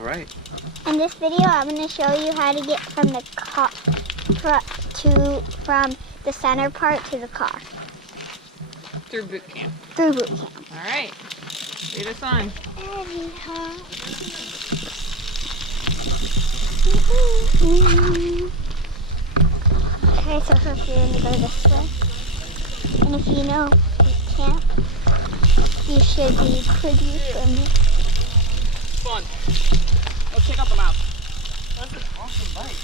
Alright. In this video, I'm going to show you how to get from the car from the center part to the car. Through boot camp. Through boot camp. Alright. Lead us on. Okay, so first you're going to go this way. And if you know boot camp, you should be pretty friendly. Fun. Let's check out the map. That's an awesome bike.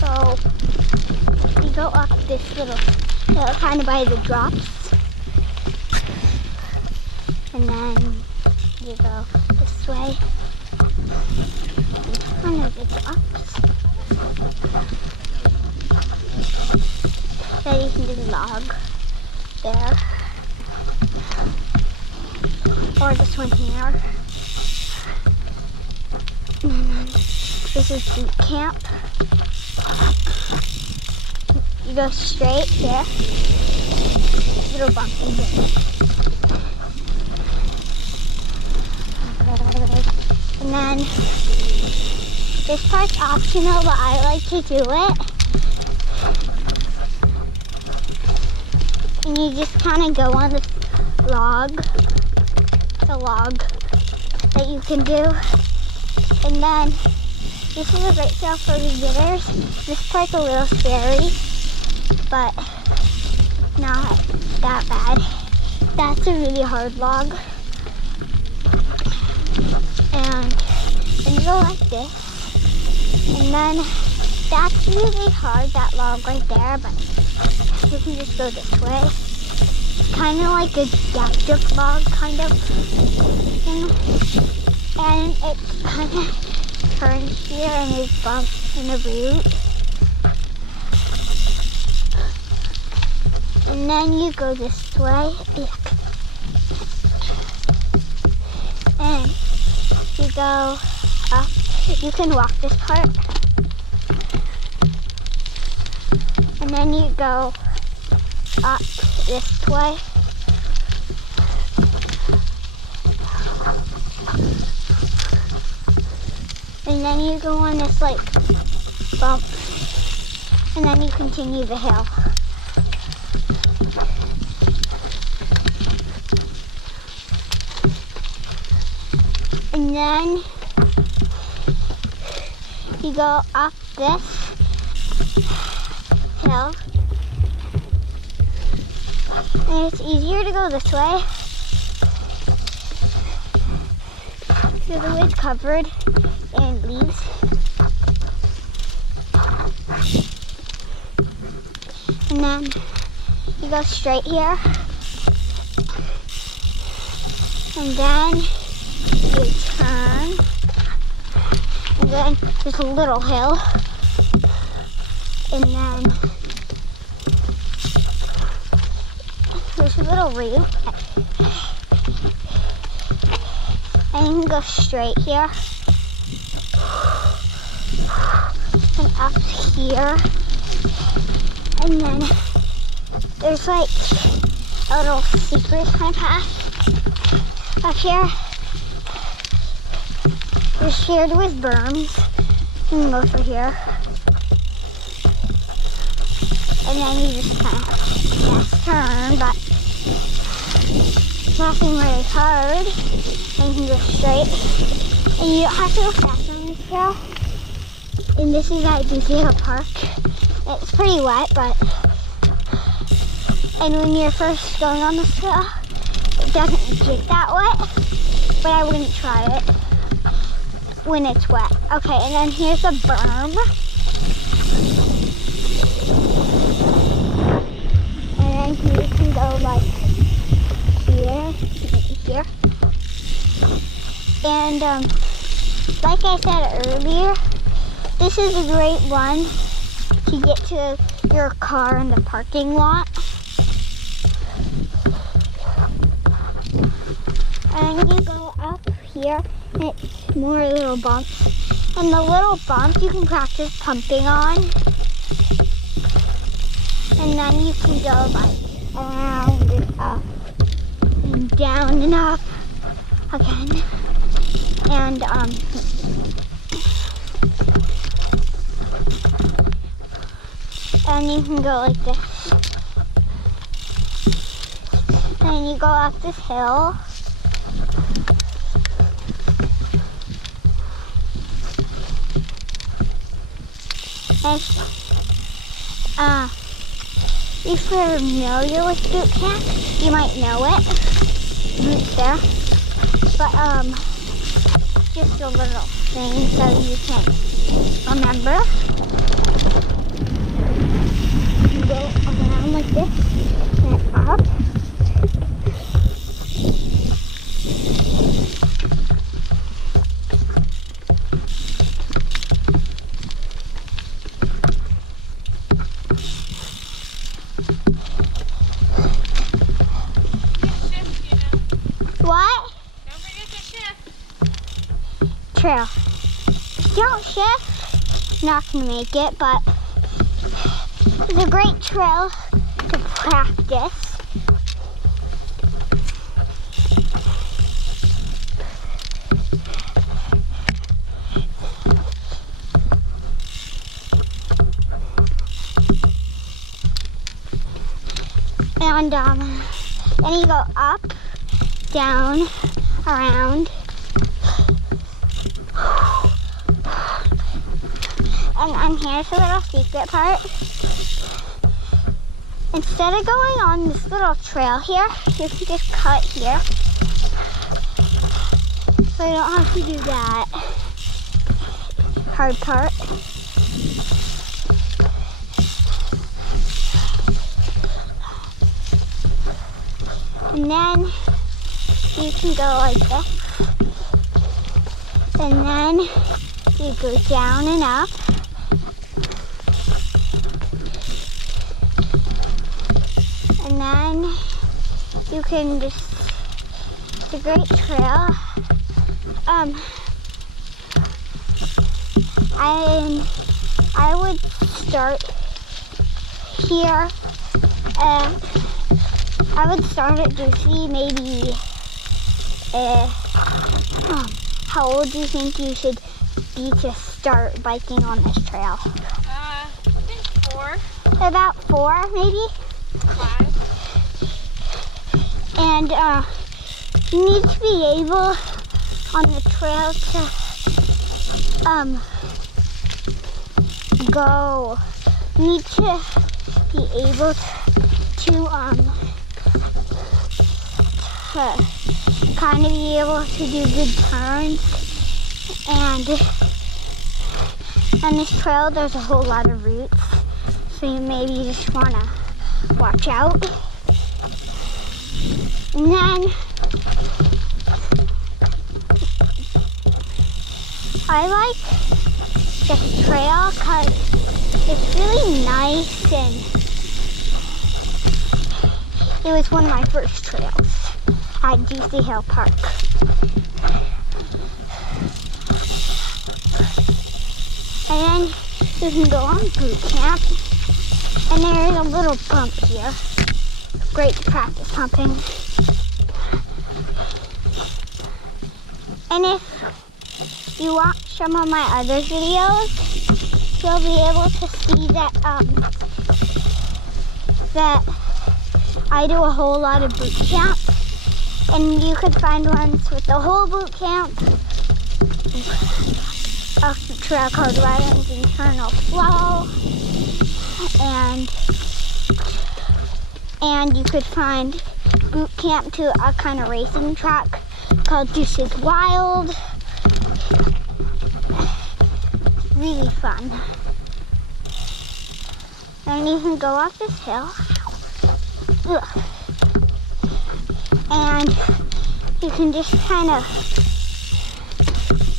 So you go up this little kind of by the drops, and then you go this way. Kind of the drops. Then you can just log there, or this one here. And then this is boot camp. You go straight here. Little bumpy here. And then this part's optional, but I like to do it. And you just kind of go on this log. It's a log that you can do. And then this is a great trail for beginners. This part's a little scary, but not that bad. That's a really hard log. And then you go like this. And then that's really hard, that log right there, but you can just go this way. Kind of like a jacked up log kind of thing. And it's kind of turns here and there's bumps in the route. And then you go this way. And you go up. You can walk this part. And then you go up this way. And then you go on this like bump, and then you continue the hill. And then you go up this hill. And it's easier to go this way. So the way's covered in leaves. And then you go straight here. And then you turn. And then there's a little hill. And then there's a little route. And you can go straight here. And up here. And then there's like a little secret kind of path up here. They're shared with berms. You can go through here. And then you just kind of have to turn, but nothing really hard. And you can go straight. And you don't have to go fast on this trail. And this is at Duthie Hill Park. It's pretty wet, and when you're first going on this trail, it doesn't get that wet, but I wouldn't try it when it's wet. Okay, and then here's a berm. And then you can go like here. And like I said earlier, this is a great one to get to your car in the parking lot. And you go up here, and it's more little bumps. And the little bumps you can practice pumping on. And And then you can go like around and up and down and up again. And you can go like this. And you go up this hill. If you're familiar with Bootcamp, you might know it. It's there. But just a little thing so you can remember. You go around like this and up. What? Don't forget to shift. Trail. Don't shift. Not gonna make it, but it's a great trail to practice. And then you go up, down, around. And here's a little secret part. Instead of going on this little trail here, you can just cut here. So you don't have to do that hard part. And then you can go like this. And then you go down and up. And then you can just, it's a great trail. I would start here. I would start at Duthie, maybe, how old do you think you should be to start biking on this trail? I think 4. About 4, maybe? 5. And you need to be able on the trail to go. You need to be able to kind of be able to do good turns. And on this trail there's a whole lot of roots, so you maybe just want to watch out. And then I like this trail because it's really nice, and it was one of my first trails at Duthie Hill Park. And then you can go on Bootcamp, and there's a little bump here. Great to practice pumping. And if you watch some of my other videos, you'll be able to see that that I do a whole lot of Bootcamp, and you could find ones with the whole Bootcamp. A trail called Ryan's Internal Flow, and you could find Bootcamp to a kind of racing track called Duthie Wild. Really fun. And you can go up this hill. Ugh. And you can just kind of,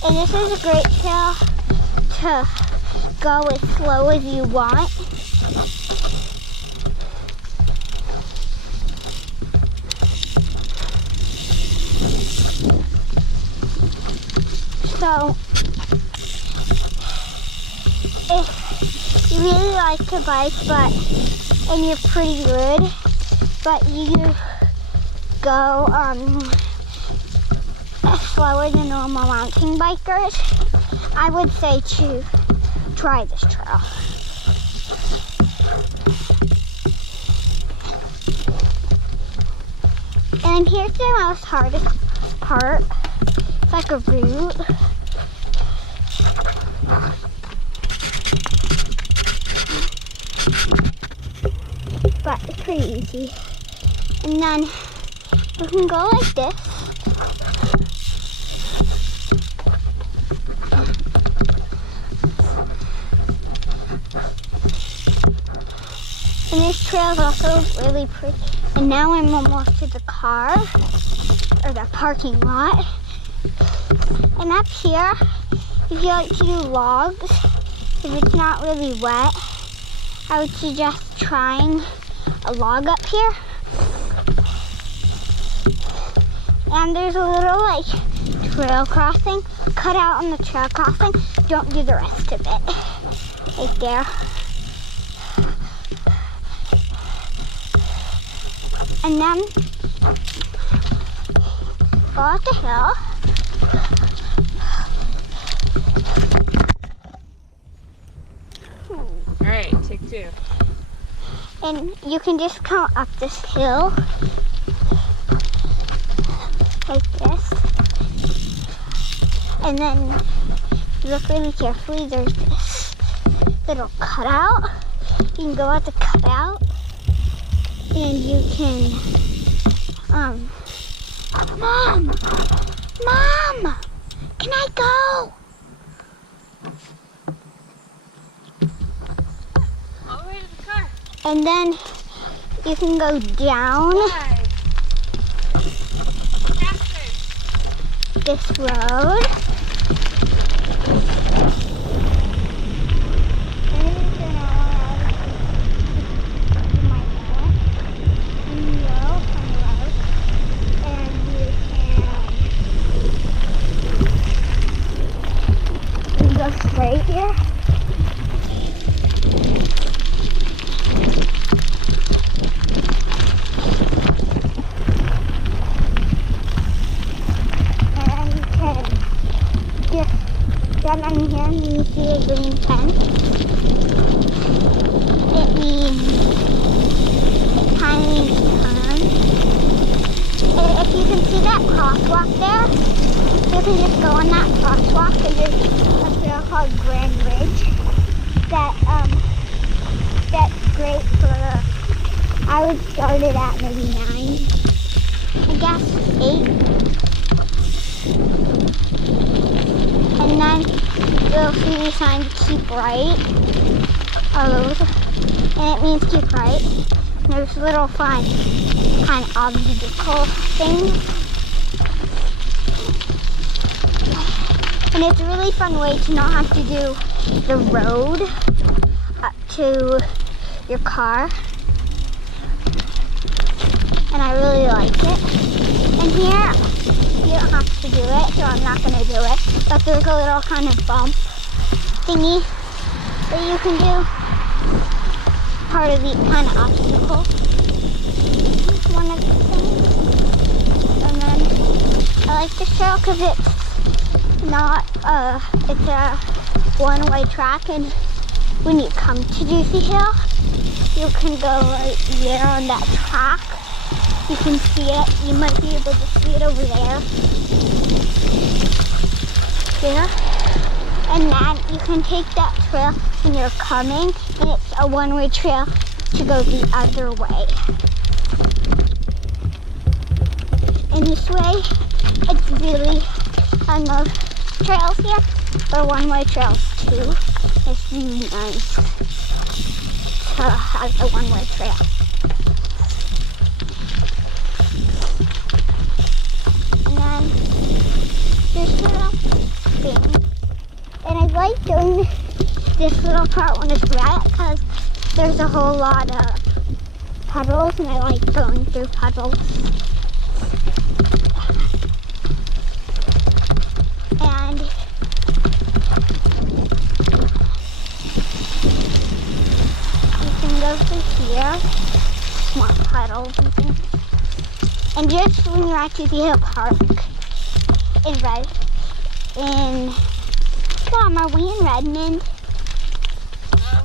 and this is a great trail to go as slow as you want. So, if you really like to bike, but and you're pretty good, but you go slower than normal mountain bikers, I would say to try this trail. And here's the most hardest part. It's like a route. But it's pretty easy. And then you can go like this. And this trail is also really pretty. And now I'm almost to the car, or the parking lot. And up here, if you like to do logs, if it's not really wet, I would suggest trying a log up here. And there's a little like trail crossing cut out on the trail crossing. Don't do the rest of it. Right there. And then go up the hill. All right, take two. And you can just come up this hill like this. And then look really carefully, there's this little cutout. You can go at the cutout and you can, Mom, can I go? All the way to the car. And then you can go down this road. Right here. And you can just get in here and you see a green fence. It means it's time to turn. And if you can see that crosswalk there, you can just go on that crosswalk and there's a trail called Grand Ridge that's great for, I would start it at maybe 9, I guess 8. And then you'll see the sign keep right, and it means keep right. And there's little fun kind of obstacle things. And it's a really fun way to not have to do the road up to your car. And I really like it. And here, you don't have to do it, so I'm not going to do it. But there's a little kind of bump thingy that you can do. Part of the kind of obstacle. One of the things. And then I like this trail because it's not it's a one-way track, and when you come to Duthie Hill, you can go right there on that track. You can see it. You might be able to see it over there. There. And then you can take that trail when you're coming, and it's a one-way trail to go the other way. In this way, it's really, most trails here are one-way trails too. It's really nice to have a one-way trail. And then this little thing. And I like doing this little part when it's wet because there's a whole lot of puddles, and I like going through puddles. And you can go through here. there. More puddles and things. And just when you're at Duthie Hill Park Mom, are we in Redmond?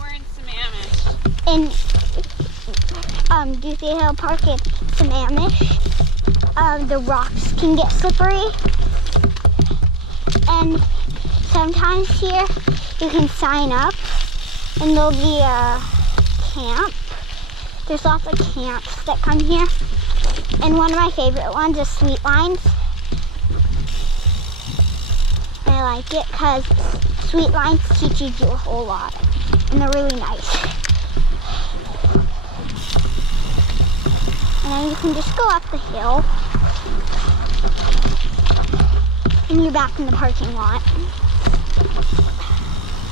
We're in Sammamish. In Duthie Hill Park in Sammamish, the rocks can get slippery. And sometimes here you can sign up and there'll be a camp. There's lots of camps that come here. And one of my favorite ones is Sweet Lines. And I like it because Sweet Lines teaches you a whole lot. And they're really nice. And then you can just go up the hill. And you're back in the parking lot.